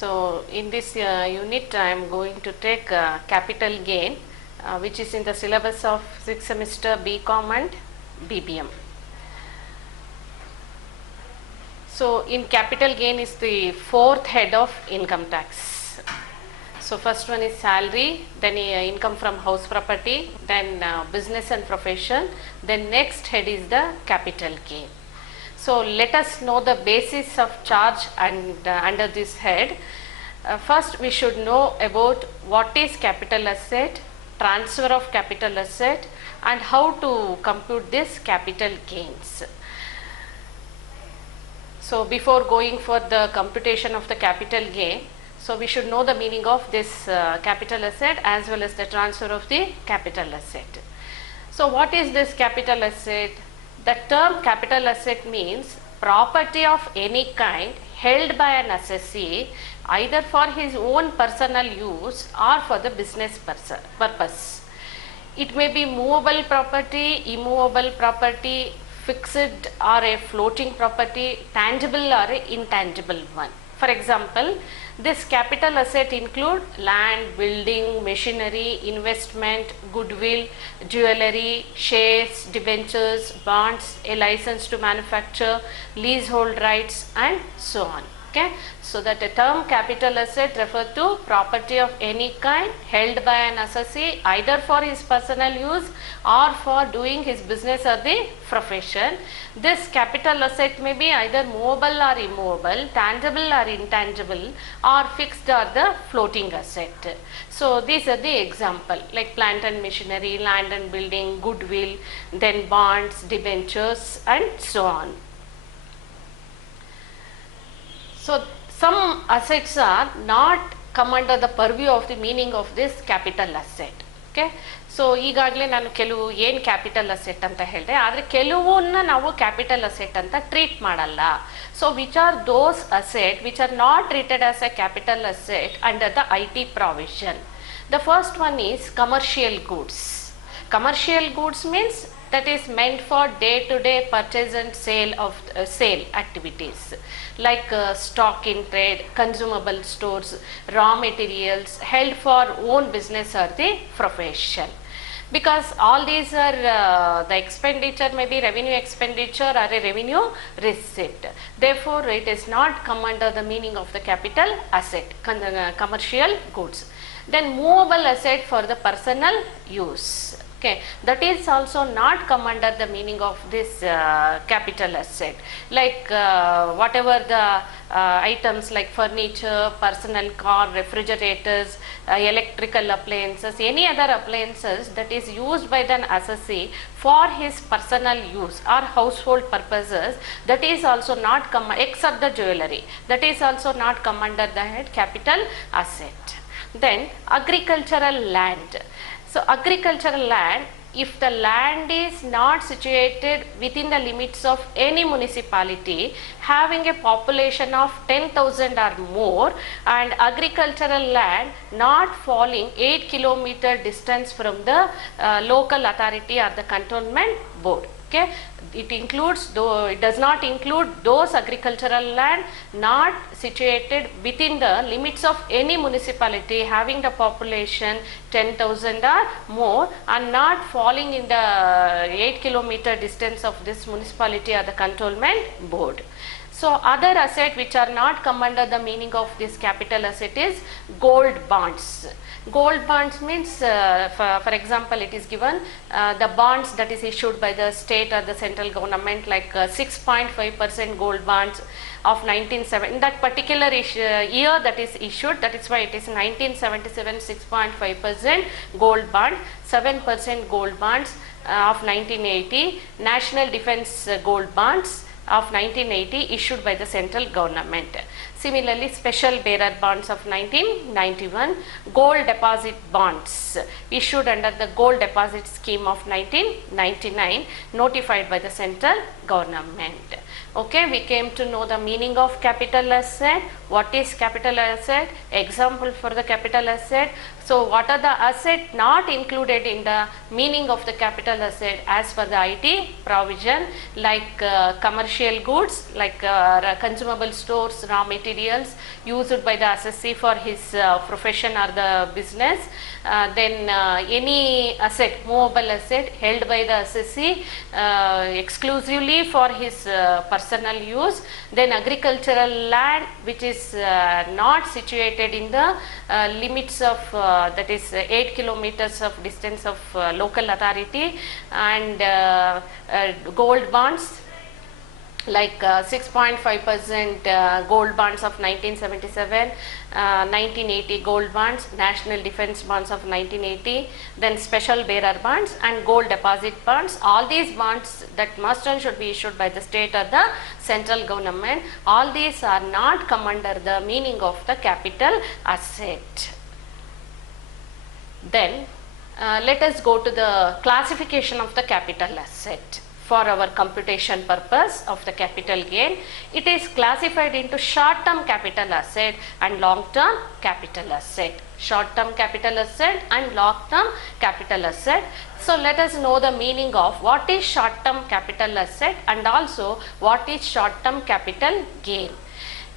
So in this unit I am going to take capital gain which is in the syllabus of 6th semester BCom and BBM. So in capital gain is the fourth head of income tax. So first one is salary, then income from house property, then business and profession, then next head is the capital gain. So let us know the basis of charge and under this head. First we should know about what is capital asset, transfer of capital asset, and how to compute this capital gains. So before going for the computation of the capital gain, so we should know the meaning of this capital asset as well as the transfer of the capital asset. So what is this capital asset? The term capital asset means property of any kind held by an assessee either for his own personal use or for the business purpose. It may be movable property, immovable property, fixed or a floating property, tangible or a intangible one. For example, this capital asset include land, building, machinery, investment, goodwill, jewellery, shares, debentures, bonds, a license to manufacture, leasehold rights, and so on. Okay, so that the term capital asset refers to property of any kind held by an assessee either for his personal use or for doing his business or the profession. This capital asset may be either movable or immovable, tangible or intangible, or fixed or the floating asset. So these are the example like plant and machinery, land and building, goodwill, then bonds, debentures, and so on. So some assets are not come under the purview of the meaning of this capital asset. Okay. So ಈಗಾಗಲೇ ನಾನು ಕೆಲವು ಏನು capital asset ಅಂತ ಹೇಳಿದೆ, ಆದರೆ ಕೆಲವನ್ನ ನಾವು capital asset ಅಂತ ಟ್ರೀಟ್ ಮಾಡಲ್ಲ. So which are those asset which are not treated as a capital asset under the IT provision. The first one is commercial goods. Commercial goods means that is meant for day-to-day purchase and sale of sale activities like stock in trade, consumable stores, raw materials held for own business or the profession. Because all these are the expenditure may be revenue expenditure or a revenue receipt. Therefore, it is not come under the meaning of the capital asset, commercial goods. Then movable asset for the personal use. Okay, that is also not come under the meaning of this capital asset. Like whatever the items like furniture, personal car, refrigerators, electrical appliances, any other appliances that is used by the assessee for his personal use or household purposes, that is also not come, except the jewellery, that is also not come under the head capital asset. Then agricultural land. So agricultural land, if the land is not situated within the limits of any municipality having a population of 10,000 or more, and agricultural land not falling 8 kilometer distance from the local authority or the cantonment board. Okay, it includes, though it does not include those agricultural land not situated within the limits of any municipality having the population 10,000 or more and not falling in the 8 kilometer distance of this municipality or the cantonment board. So other asset which are not come under the meaning of this capital asset is gold bonds. Gold bonds means for example it is given the bonds that is issued by the state or the central government like 6.5% gold bonds of 1970 in that particular year that is issued, that is why it is 1977 6.5% gold bond, 7% gold bonds of 1980, national defense gold bonds of 1980 issued by the central government. Similarly, special bearer bonds of 1991, gold deposit bonds issued under the gold deposit scheme of 1999 notified by the central government. Okay, we came to know the meaning of capital asset. What is capital asset? Example for the capital asset. So what are the assets not included in the meaning of the capital asset as per the IT provision, like commercial commercial goods like consumable stores, raw materials used by the assessee for his profession or the business. Then any asset, movable asset held by the assessee exclusively for his personal use. Then agricultural land which is not situated in the limits of that is 8 kilometers of distance of local authority, and gold bonds like 6.5% gold bonds of 1977, 1980 gold bonds, national defense bonds of 1980, then special bearer bonds and gold deposit bonds. All these bonds that must and should be issued by the state or the central government, all these are not come under the meaning of the capital asset. Then let us go to the classification of the capital asset. For our computation purpose of the capital gain, it is classified into short-term capital asset and long-term capital asset. Short-term capital asset and long-term capital asset. So let us know the meaning of what is short-term capital asset and also what is short-term capital gain.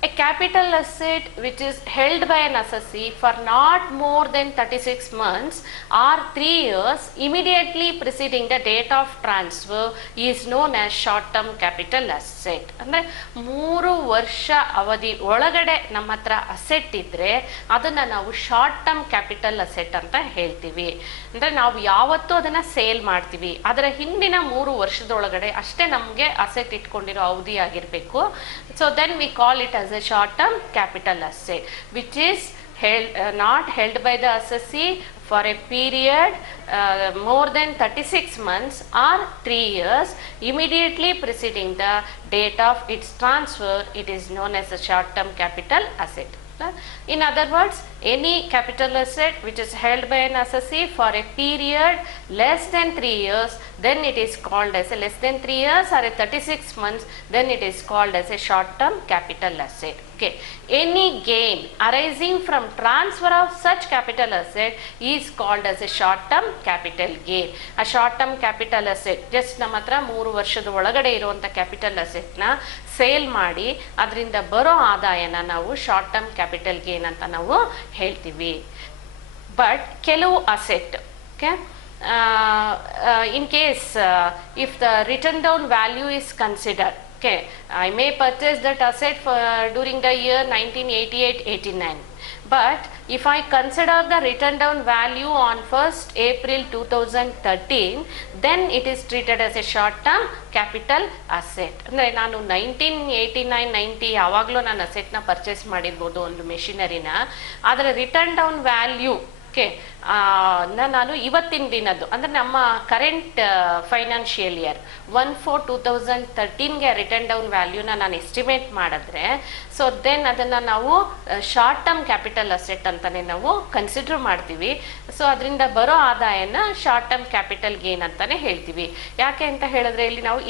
A capital asset which is held by an assessee for not more than 36 months or 3 years immediately preceding the date of transfer is known as short-term capital asset. ಅಂದರೆ 3 ವರ್ಷ ಅವಧಿ ಒಳಗಡೆ ನಮ್ಮ ಹತ್ರ ಅಸೆಟ್ ಇದ್ದರೆ ಅದನ್ನು ನಾವು short term capital asset ಅಂತ ಹೇಳ್ತೀವಿ. ಅಂದರೆ ನಾವು ಯಾವತ್ತೂ ಅದನ್ನು ಸೇಲ್ ಮಾಡ್ತೀವಿ, ಅದರ ಹಿಂದಿನ 3 ವರ್ಷದೊಳಗಡೆ ಅಷ್ಟೇ ನಮಗೆ ಅಸೆಟ್ ಇಟ್ಕೊಂಡಿರೋ ಅವಧಿ ಆಗಿರಬೇಕು. So then we call it as a short-term capital asset which is not held by the assessee for a period more than 36 months or 3 years immediately preceding the date of its transfer. It is known as a short-term capital asset. In other words, any capital asset which is held by an assessee for a period less than 3 years, then it is called as a less than 3 years or a 36 months, then it is called as a short-term capital asset. Okay. Any gain arising from transfer of such capital asset is called as a short-term capital gain. A short-term capital asset just ನಮ್ಮ ಹತ್ರ 3 ವರ್ಷದ ಒಳಗಡೆ ಇರುವಂಥ ಕ್ಯಾಪಿಟಲ್ ಅಸೆಟ್ನ ಸೇಲ್ ಮಾಡಿ ಅದರಿಂದ ಬರೋ ಆದಾಯನ ನಾವು ಶಾರ್ಟ್ ಟರ್ಮ್ ಕ್ಯಾಪಿಟಲ್ ಗೇನ್ ಅಂತ ನಾವು ಹೇಳ್ತೀವಿ. ಬಟ್ ಕೆಲವು asset okay in case if the written down value is considered, okay, I may purchase that asset for during the year 1988-89, but if I consider the written down value on 1st April 2013, then it is treated as a short term capital asset. ಅಂದರೆ ನಾನು 1989-90 ಯಾವಾಗಲೂ ನಾನು ಅಸೆಟ್ನ ಪರ್ಚೇಸ್ ಮಾಡಿರ್ಬೋದು ಒಂದು ಮೆಷಿನರಿನ, ಆದರೆ return down value okay ನಾನು ಇವತ್ತಿನ ದಿನದ್ದು ಅಂದರೆ ನಮ್ಮ ಕರೆಂಟ್ ಫೈನಾನ್ಷಿಯಲ್ ಇಯರ್ 1/4/2013ಗೆ ರಿಟರ್ನ್ ಡೌನ್ ವ್ಯಾಲ್ಯೂನ ನಾನು ಎಸ್ಟಿಮೇಟ್ ಮಾಡಿದ್ರೆ, ಸೊ ದೆನ್ ಅದನ್ನು ನಾವು ಶಾರ್ಟ್ ಟರ್ಮ್ ಕ್ಯಾಪಿಟಲ್ ಅಸೆಟ್ ಅಂತಲೇ ನಾವು ಕನ್ಸಿಡರ್ ಮಾಡ್ತೀವಿ. ಸೊ ಅದರಿಂದ ಬರೋ ಆದಾಯನ ಶಾರ್ಟ್ ಟರ್ಮ್ ಕ್ಯಾಪಿಟಲ್ ಗೇನ್ ಅಂತಲೇ ಹೇಳ್ತೀವಿ. ಯಾಕೆ ಅಂತ ಹೇಳಿದ್ರೆ ಇಲ್ಲಿ ನಾವು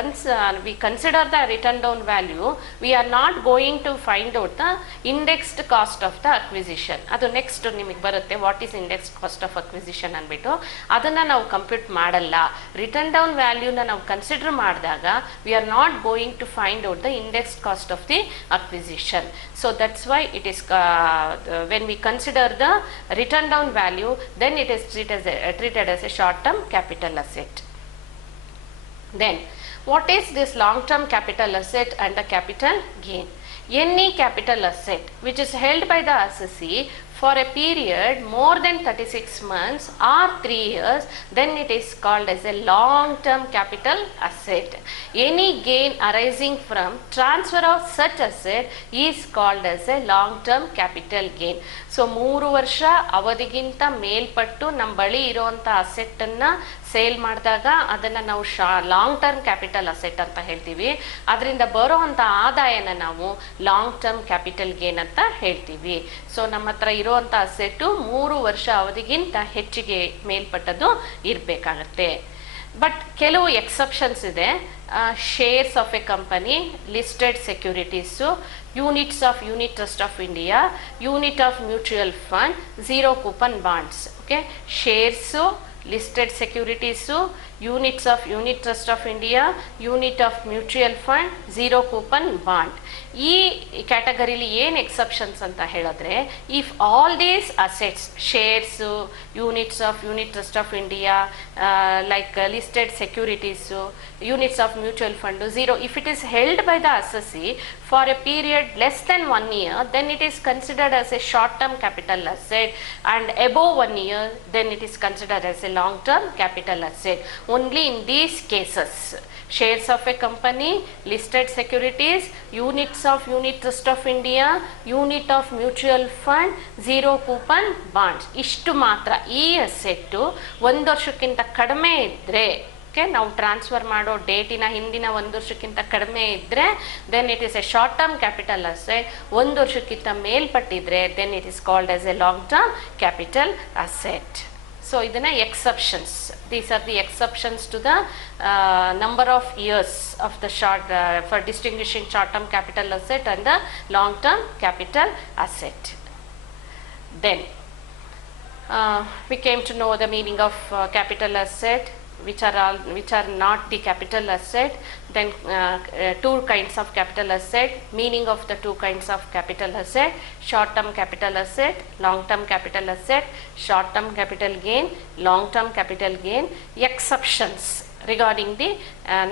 once we consider the written down value, we are not going to find out the indexed cost of the acquisition. ಅದು ನೆಕ್ಸ್ಟ್ ನಿಮಗೆ ಬರುತ್ತೆ, what is index cost of acquisition ಅಂದ್ಬಿಟ್ಟು ಅದನ್ನು ನಾವು ಕಂಪ್ಯೂಟ್ ಮಾಡಲ್ಲ. ರಿಟರ್ನ್ ಡೌನ್ ವ್ಯಾಲ್ಯೂನ ನಾವು ಕನ್ಸಿಡರ್ ಮಾಡಿದಾಗ we are not going to find out the index cost of the acquisition. So that's why it is when we consider the written down value, then it is treated as a short term capital asset. Then what is this long term capital asset and the capital gain? Any capital asset which is held by the assessee for a period more than 36 months or 3 years, then it is called as a long term capital asset. Any gain arising from transfer of such asset is called as a long term capital gain. So 3 ವರ್ಷ ಅವಧಿಗಿಂತ ಮೇಲ್ಪಟ್ಟು ನಮ್ಮ ಬಳಿ ಇರುವಂಥ ಅಸೆಟ್ಟನ್ನು ಸೇಲ್ ಮಾಡಿದಾಗ ಅದನ್ನು ನಾವು ಲಾಂಗ್ ಟರ್ಮ್ ಕ್ಯಾಪಿಟಲ್ ಅಸೆಟ್ ಅಂತ ಹೇಳ್ತೀವಿ. ಅದರಿಂದ ಬರೋ ಅಂಥ ಆದಾಯನ ನಾವು ಲಾಂಗ್ ಟರ್ಮ್ ಕ್ಯಾಪಿಟಲ್ ಗೇನ್ ಅಂತ ಹೇಳ್ತೀವಿ. ಸೊ ನಮ್ಮ ಹತ್ರ ಇರುವಂಥ ಅಸೆಟ್ಟು 3 ವರ್ಷ ಅವಧಿಗಿಂತ ಹೆಚ್ಚಿಗೆ ಮೇಲ್ಪಟ್ಟದ್ದು ಇರಬೇಕಾಗತ್ತೆ. ಬಟ್ ಕೆಲವು ಎಕ್ಸೆಪ್ಷನ್ಸ್ ಇದೆ. Shares of A company, listed securities, units of unit trust of India, unit of mutual fund, zero coupon bonds. Okay, shares, listed securities, units of unit trust of India, unit of mutual fund, zero coupon bond. ಈ ಕ್ಯಾಟಗರಿಲಿ ಏನು ಎಕ್ಸೆಪ್ಷನ್ಸ್ ಅಂತ ಹೇಳಿದ್ರೆ, if all these assets, shares, units of unit trust of India, like listed securities, units of mutual fund, zero, if it is held by the assessee for a period less than 1 year, then it is considered as a short term capital asset, and above 1 year, then it is considered as a long term capital asset. Only in these cases, shares of a company, listed securities, units of unit trust of India, unit of mutual fund, zero coupon bonds, ಇಷ್ಟು ಮಾತ್ರ. ಈ ಅಸೆಟ್ಟು 1 ವರ್ಷಕ್ಕಿಂತ ಕಡಿಮೆ ಇದ್ದರೆ, ನಾವು ಟ್ರಾನ್ಸ್ಫರ್ ಮಾಡೋ ಡೇಟಿನ ಹಿಂದಿನ 1 ವರ್ಷಕ್ಕಿಂತ ಕಡಿಮೆ ಇದ್ದರೆ then it is a short term capital asset. 1 ವರ್ಷಕ್ಕಿಂತ ಮೇಲ್ಪಟ್ಟಿದ್ರೆ then it is called as a long term capital asset. So ಇದನ್ನ exceptions, these are the exceptions to the number of years of the short for distinguishing short term capital asset and the long term capital asset. Then we came to know the meaning of capital asset, which are not the capital asset. Then two kinds of capital asset, meaning of the two kinds of capital asset: short term capital asset, long term capital asset, short term capital gain, long term capital gain, exceptions regarding the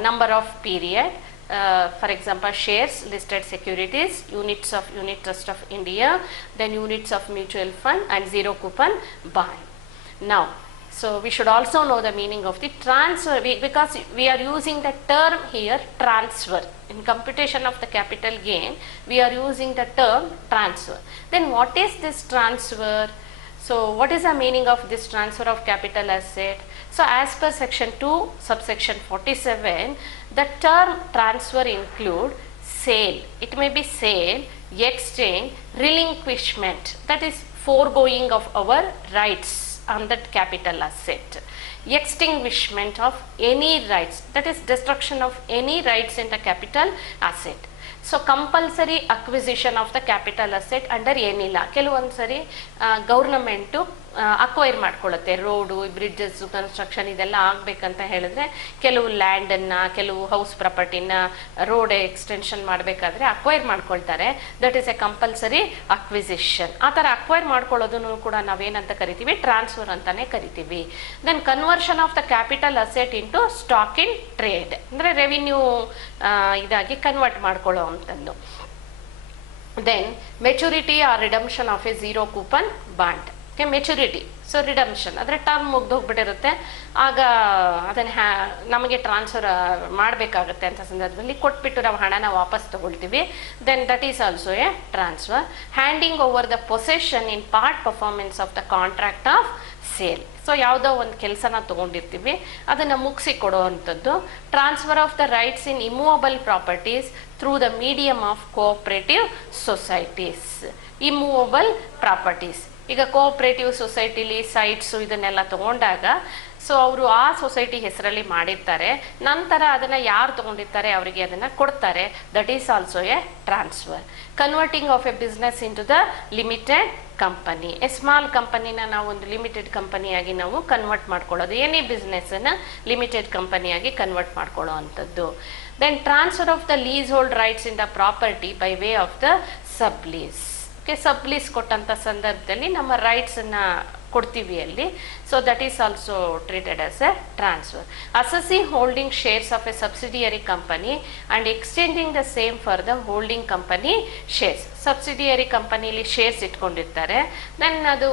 number of period. For example, shares, listed securities, units of unit trust of India, then units of mutual fund, and zero coupon bond. Now, so we should also know the meaning of the transfer, because we are using the term here transfer. In computation of the capital gain, we are using the term transfer. Then what is this transfer? So what is the meaning of this transfer of capital asset? So as per section 2 subsection 47, the term transfer include sale. It may be sale, exchange, relinquishment, that is foregoing of our rights on that capital asset, extinguishment of any rights, that is destruction of any rights in the capital asset. So compulsory acquisition of the capital asset under ಏನಿಲ್ಲ. ಕೆಲವೊಂದು ಸರಿ government acquire ಮಾಡ್ಕೊಳ್ಳುತ್ತೆ, road, bridges construction ಇದೆಲ್ಲ ಆಗಬೇಕಂತ ಹೇಳಿದ್ರೆ ಕೆಲವು ಲ್ಯಾಂಡನ್ನು, ಕೆಲವು ಹೌಸ್ ಪ್ರಾಪರ್ಟಿನ ರೋಡ್ ಎಕ್ಸ್ಟೆನ್ಷನ್ ಮಾಡಬೇಕಾದ್ರೆ ಅಕ್ವೈರ್ ಮಾಡ್ಕೊಳ್ತಾರೆ. That is a compulsory acquisition. ಆ ಥರ ಅಕ್ವೈರ್ ಮಾಡ್ಕೊಳ್ಳೋದನ್ನು ಕೂಡ ನಾವೇನಂತ ಕರಿತೀವಿ, ಟ್ರಾನ್ಸ್ಫರ್ ಅಂತಾನೆ ಕರಿತೀವಿ. Then conversion of the capital asset into stock in trade, ಅಂದರೆ ರೆವಿನ್ಯೂ ಇದಾಗಿ ಕನ್ವರ್ಟ್ ಮಾಡ್ಕೊಳ್ಳೋ ಅಂಥದ್ದು. Then maturity or redemption of a zero coupon bond. Maturity, so redemption ಅಂದರೆ ಟರ್ಮ್ ಮುಗ್ದೋಗ್ಬಿಟ್ಟಿರುತ್ತೆ, ಆಗ ಅದನ್ನು ನಮಗೆ ಟ್ರಾನ್ಸ್ಫರ್ ಮಾಡಬೇಕಾಗುತ್ತೆ ಅಂತ ಸಂದರ್ಭದಲ್ಲಿ ಕೊಟ್ಬಿಟ್ಟು ನಾವು ಹಣನ ವಾಪಸ್ ತಗೊಳ್ತೀವಿ. Then that is also a transfer. Handing over the possession in part performance of the contract of sale. So ಯಾವುದೋ ಒಂದು ಕೆಲಸನ ತೊಗೊಂಡಿರ್ತೀವಿ, ಅದನ್ನು ಮುಗಿಸಿ ಕೊಡೋ ಅಂಥದ್ದು. Transfer of the rights in immovable properties through the medium of cooperative societies. Immovable properties, ಈಗ cooperative ಸೊಸೈಟಿಲಿ ಸೈಟ್ಸು ಇದನ್ನೆಲ್ಲ ತಗೊಂಡಾಗ ಸೊ ಅವರು ಆ ಸೊಸೈಟಿ ಹೆಸರಲ್ಲಿ ಮಾಡಿರ್ತಾರೆ, ನಂತರ ಅದನ್ನು ಯಾರು ತೊಗೊಂಡಿರ್ತಾರೆ ಅವರಿಗೆ ಅದನ್ನು ಕೊಡ್ತಾರೆ. That is also a transfer. Converting of a business into the limited company. A small ಕಂಪನಿನ ನಾವು ಒಂದು ಲಿಮಿಟೆಡ್ ಕಂಪನಿಯಾಗಿ ನಾವು ಕನ್ವರ್ಟ್ ಮಾಡ್ಕೊಳ್ಳೋದು, ಎನಿ ಬಿಸ್ನೆಸ್ಸನ್ನು ಲಿಮಿಟೆಡ್ ಕಂಪನಿಯಾಗಿ ಕನ್ವರ್ಟ್ ಮಾಡ್ಕೊಳ್ಳೋ ಅಂಥದ್ದು. Then transfer of the leasehold rights in the property by way of the sublease. Sublease ಕೊಟ್ಟಂಥ ಸಂದರ್ಭದಲ್ಲಿ ನಮ್ಮ ರೈಟ್ಸನ್ನು ಕೊಡ್ತೀವಿ ಅಲ್ಲಿ. So that is also treated as a transfer. Assessee holding shares of A subsidiary company and exchanging the same for the holding company shares. Subsidiary ಕಂಪನಿಲಿ shares ಇಟ್ಕೊಂಡಿರ್ತಾರೆ, then ಅದು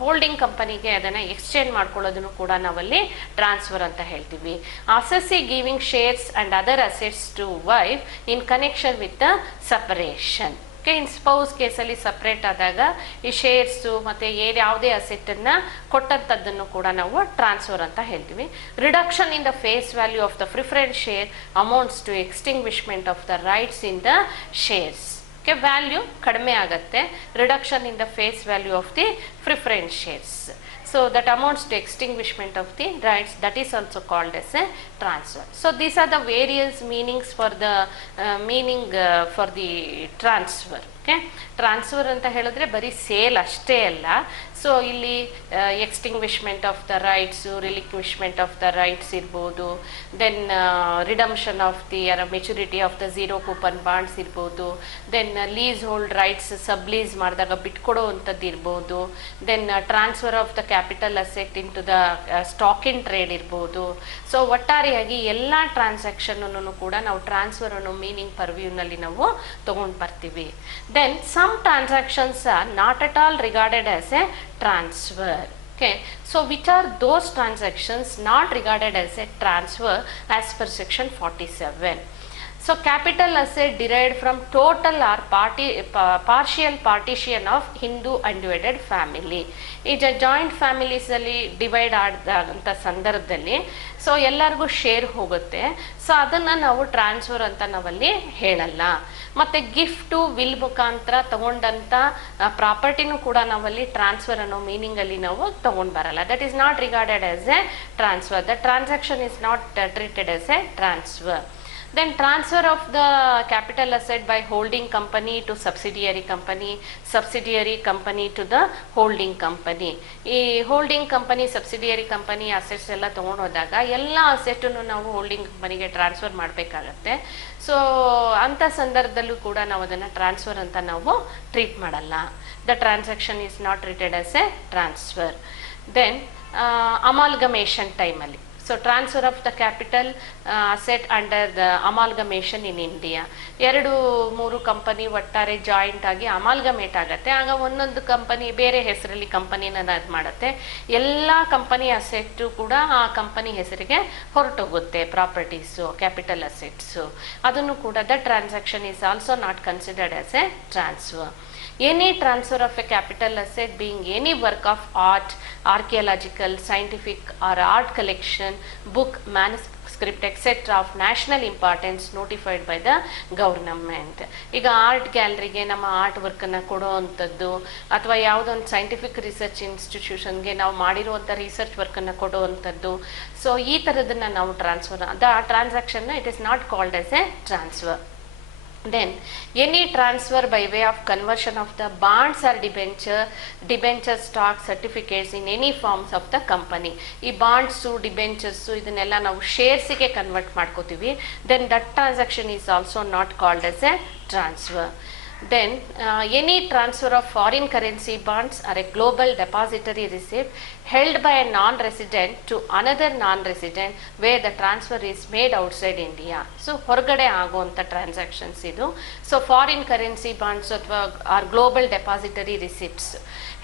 holding ಕಂಪನಿಗೆ ಅದನ್ನು ಎಕ್ಸ್ಚೇಂಜ್ ಮಾಡ್ಕೊಳ್ಳೋದನ್ನು ಕೂಡ ನಾವಲ್ಲಿ ಟ್ರಾನ್ಸ್ಫರ್ ಅಂತ ಹೇಳ್ತೀವಿ. Assessee giving shares and other assets to wife in connection with the separation. In spouse ಕೇಸಲ್ಲಿ ಸಪ್ರೇಟ್ ಆದಾಗ ಈ ಶೇರ್ಸು ಮತ್ತು ಯಾವುದೇ ಅಸೆಟ್ಟನ್ನು ಕೊಟ್ಟಂಥದ್ದನ್ನು ಕೂಡ ನಾವು ಟ್ರಾನ್ಸ್ಫರ್ ಅಂತ ಹೇಳ್ತೀವಿ. Reduction in the face value of the preference share amounts to extinguishment of the rights in the shares. Value ಕಡಿಮೆ ಆಗುತ್ತೆ, reduction in the face value of the preference shares. So that amounts to extinguishment of the rights, that is also called as a transfer. So these are the various meanings for the for the transfer. Okay, transfer ಅಂತ ಹೇಳಿದ್ರೆ ಬರೀ sale ಅಷ್ಟೇ ಅಲ್ಲ. So ಇಲ್ಲಿ extinguishment of the rights, relinquishment of the rights ಇರ್ಬೋದು, then redemption of the maturity of the zero coupon bonds ಇರ್ಬೋದು, then leasehold rights sublease ಮಾಡಿದಾಗ ಬಿಟ್ಕೊಡೋ ಅಂಥದ್ದು ಇರ್ಬೋದು, then transfer of the capital asset into the stock in trade ಇರ್ಬೋದು. So ಒಟ್ಟಾರೆಯಾಗಿ ಎಲ್ಲ ಟ್ರಾನ್ಸಾಕ್ಷನ್ ಕೂಡ ನಾವು ಟ್ರಾನ್ಸ್ಫರ್ ಅನ್ನೋ ಮೀನಿಂಗ್ ಪರ್ವ್ಯೂನಲ್ಲಿ ನಾವು ತಗೊಂಡು ಬರ್ತೀವಿ. Then some transactions are not at all regarded as a transfer. Okay, so which are those transactions not regarded as a transfer as per section 47? So capital asset derived from total or partial partition of Hindu undivided family. ಈಗ ಜಾಯಿಂಟ್ ಫ್ಯಾಮಿಲೀಸಲ್ಲಿ ಡಿವೈಡ್ ಆದಂಥ ಸಂದರ್ಭದಲ್ಲಿ ಸೊ ಎಲ್ಲರಿಗೂ ಶೇರ್ ಹೋಗುತ್ತೆ. ಸೊ ಅದನ್ನು ನಾವು transfer ಅಂತ ನಾವಲ್ಲಿ ಹೇಳಲ್ಲ. ಮತ್ತು ಗಿಫ್ಟು ವಿಲ್ ಮುಖಾಂತರ ತಗೊಂಡಂಥ ಪ್ರಾಪರ್ಟಿನೂ ಕೂಡ ನಾವಲ್ಲಿ ಟ್ರಾನ್ಸ್ಫರ್ ಅನ್ನೋ ಮೀನಿಂಗಲ್ಲಿ ನಾವು ತಗೊಂಡು ಬರಲ್ಲ. That is not regarded as a transfer. The transaction is not treated as a transfer. Then transfer of the capital asset by holding company to subsidiary company to the holding company. ಈ holding company subsidiary company assets ಎಲ್ಲ ತೊಗೊಂಡು ಹೋದಾಗ ಎಲ್ಲ ಅಸೆಟನ್ನು ನಾವು ಹೋಲ್ಡಿಂಗ್ ಕಂಪನಿಗೆ ಟ್ರಾನ್ಸ್ಫರ್ ಮಾಡಬೇಕಾಗತ್ತೆ. ಸೊ ಅಂಥ ಸಂದರ್ಭದಲ್ಲೂ ಕೂಡ ನಾವು ಅದನ್ನು ಟ್ರಾನ್ಸ್ಫರ್ ಅಂತ ನಾವು ಟ್ರೀಟ್ ಮಾಡಲ್ಲ. The transaction is not treated as a transfer. Then amalgamation ಟೈಮಲ್ಲಿ, so transfer of the capital asset under the amalgamation in India. 2-3 company ಒಟ್ಟಾರೆ ಜಾಯಿಂಟ್ ಆಗಿ ಅಮಾಲ್ಗಮೇಟ್ ಆಗುತ್ತೆ. ಆಗ ಒಂದೊಂದು ಕಂಪನಿ ಬೇರೆ ಹೆಸರಲ್ಲಿ ಕಂಪನಿನ ಅದು ಮಾಡುತ್ತೆ. ಎಲ್ಲ ಕಂಪನಿ ಅಸೆಟ್ಟು ಕೂಡ ಆ ಕಂಪನಿ ಹೆಸರಿಗೆ ಹೊರಟೋಗುತ್ತೆ. ಪ್ರಾಪರ್ಟೀಸು, ಕ್ಯಾಪಿಟಲ್ ಅಸೆಟ್ಸು, ಅದನ್ನು ಕೂಡ the transaction is also not considered as a transfer. Any transfer of a capital asset being any work of art, archaeological, scientific or art collection, book, manuscript, etc. of national importance notified by the government. ಈಗ ಆರ್ಟ್ ಗ್ಯಾಲರಿಗೆ ನಮ್ಮ ಆರ್ಟ್ ವರ್ಕನ್ನು ಕೊಡೋ ಅಂಥದ್ದು, ಅಥವಾ ಯಾವುದೊಂದು scientific research ಇನ್ಸ್ಟಿಟ್ಯೂಷನ್ಗೆ ನಾವು ಮಾಡಿರುವಂಥ ರಿಸರ್ಚ್ ವರ್ಕನ್ನು ಕೊಡೋ ಅಂಥದ್ದು. ಸೊ ಈ ಥರದನ್ನು ನಾವು transfer, the transaction it is not called as a transfer. Then any transfer by way of conversion of the bonds or debenture stock certificates in any forms of the company. ಈ ಬಾಂಡ್ಸು ಡಿಬೆಂಚರ್ಸು ಇದನ್ನೆಲ್ಲ ನಾವು ಶೇರ್ಸಿಗೆ ಕನ್ವರ್ಟ್ ಮಾಡ್ಕೋತೀವಿ. then that transaction is also not called as a transfer. Then any transfer of foreign currency bonds or a global depository receipt held by a non-resident to another non-resident where the transfer is made outside India. So ಹೊರಗಡೆ ಆಗುವಂಥ transactions ಇದು. So foreign currency bonds ಅಥವಾ or global depository receipts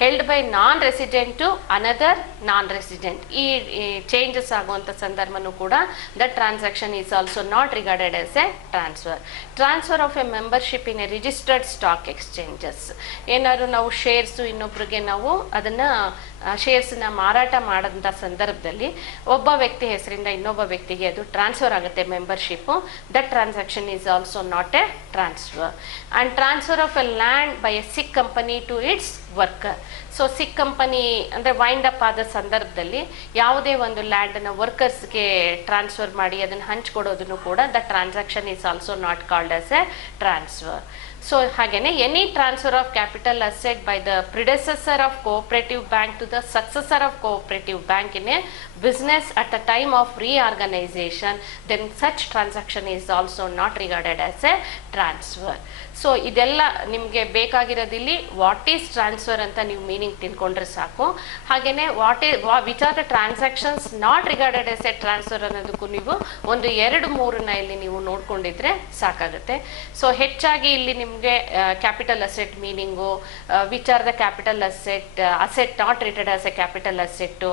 held by non resident to another non resident, ಈ changes ಆಗುವಂಥ ಸಂದರ್ಭನೂ ಕೂಡ the transaction is also not regarded as a transfer. Transfer of a membership in a registered stock exchanges, ಏನಾದ್ರು ನಾವು ಶೇರ್ಸು ಇನ್ನೊಬ್ರಿಗೆ ನಾವು ಅದನ್ನು ಶೇರ್ಸ್ನ ಮಾರಾಟ ಮಾಡೋಂಥ ಸಂದರ್ಭದಲ್ಲಿ ಒಬ್ಬ ವ್ಯಕ್ತಿ ಹೆಸರಿಂದ ಇನ್ನೊಬ್ಬ ವ್ಯಕ್ತಿಗೆ ಅದು ಟ್ರಾನ್ಸ್ಫರ್ ಆಗುತ್ತೆ membership. That transaction is also not a transfer. And transfer of a land by a sick company to its worker. So sick company ಅಂದರೆ ವೈಂಡ್ ಅಪ್ ಆದ ಸಂದರ್ಭದಲ್ಲಿ ಯಾವುದೇ ಒಂದು ಲ್ಯಾಂಡನ್ನು ವರ್ಕರ್ಸ್ಗೆ ಟ್ರಾನ್ಸ್ಫರ್ ಮಾಡಿ ಅದನ್ನು ಹಂಚ್ಕೊಡೋದನ್ನು ಕೂಡ the transaction is also not called as a transfer. So ಹಾಗೇನೆ any transfer of capital asset by the predecessor of cooperative bank to the successor of cooperative bank in a business at the time of reorganisation, then such transaction is also not regarded as a transfer. So ಇದೆಲ್ಲ ನಿಮಗೆ ಬೇಕಾಗಿರೋದಿಲ್ಲಿ what is transfer ಅಂತ ನೀವು ಮೀನಿಂಗ್ ತಿಳ್ಕೊಂಡ್ರೆ ಸಾಕು. ಹಾಗೆಯೇ which are the transactions not regarded as a transfer ಅನ್ನೋದಕ್ಕೂ ನೀವು ಒಂದು 2-3 ಇಲ್ಲಿ ನೀವು ನೋಡ್ಕೊಂಡಿದ್ರೆ ಸಾಕಾಗುತ್ತೆ. ಸೊ ಹೆಚ್ಚಾಗಿ ಇಲ್ಲಿ ನಿಮಗೆ capital asset meaning, which are the capital asset not treated as a capital asset,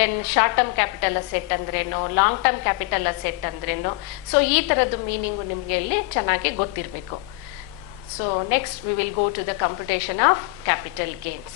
then short term capital asset ಅಂದ್ರೇನು, ಲಾಂಗ್ ಟರ್ಮ್ ಕ್ಯಾಪಿಟಲ್ ಅಸೆಟ್ ಅಂದ್ರೇನು, ಸೊ ಈ ಥರದ್ದು ಮೀನಿಂಗು ನಿಮಗೆ ಇಲ್ಲಿ ಚೆನ್ನಾಗಿ ಗೊತ್ತಿರಬೇಕು. So next we will go to the computation of capital gains.